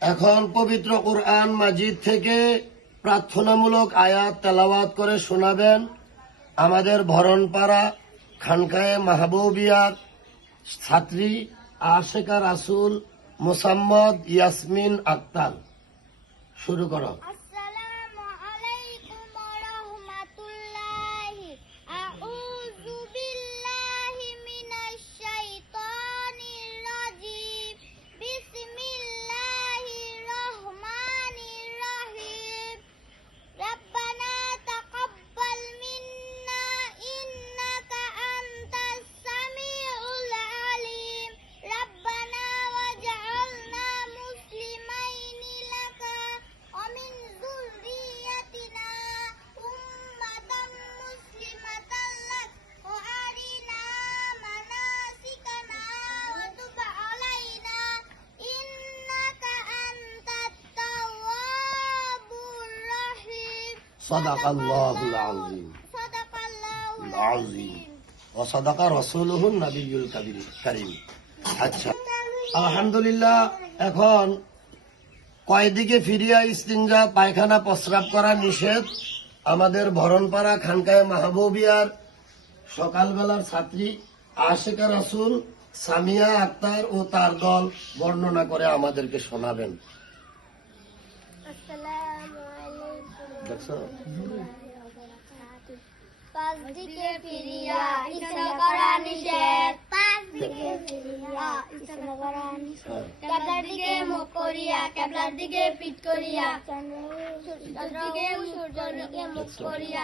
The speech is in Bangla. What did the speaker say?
এখন পবিত্র কোরআন মাজিদ থেকে প্রার্থনামূলক আয়াত তেলাওয়াত করে শোনাবেন আমাদের ভরণপাড়া খানকায়ে মাহবুবিয়ার ছাত্রী আশেকা রাসূল মোসাম্মদ ইয়াসমিন আক্তার। শুরু করো। আসসালামু আলাইকুম ওয়া রাহমাতুল্লাহি। আউযু বিল্লাহি মিনাশ শাইতানির রাজিম। বিসমিল্লাহির রহমানির রহিম। রাব্বানা তাকাব্বাল মিন্না ইন্নাকা আনতাস সামিউল আলিম। রাব্বানা ওয়াজআলনা মুসলিমাইনি লাকা ওয়া মিন যুররিয়াতিনা উম্মাতান মুসলিমাতান লাক ওয়া আরিনা মানাসিকানা ওয়া তুব আলাইনা ইন্নাকা আনতাত তাওয়াবুর রহিম। সাদাকাল্লাহুল আযীম সাদাকাল্লাহুল আযীম ওয়া সাদাকা রাসূলুহুন নবিয়্যুল কারীম। আচ্ছা, আলহামদুলিল্লাহ। এখন কয়দিকে ফিরিয়া ইস্তিনজা পায়খানা প্রস্রাব করা নিষেধ আমাদের ভরণপাড়া খানকায়ে মাহবুবিয়ার সকালবেলার ছাত্রী আশেকা রাসূল সামিয়া আক্তার ও তার দল বর্ণনা করে আমাদেরকে শোনাবেন। আসসালামু আলাইকুম। দেখছো? পাঁচ দিকে ফিরিয়া ইসরা করা নিষেধ। পাঁচ দিকে ফিরিয়া ইসরা করা নিষেধ। কেবলার দিকে মুখ করিয়া, কেবলার দিকে পিঠ করিয়া, সূর্যের দিকে মুখ করিয়া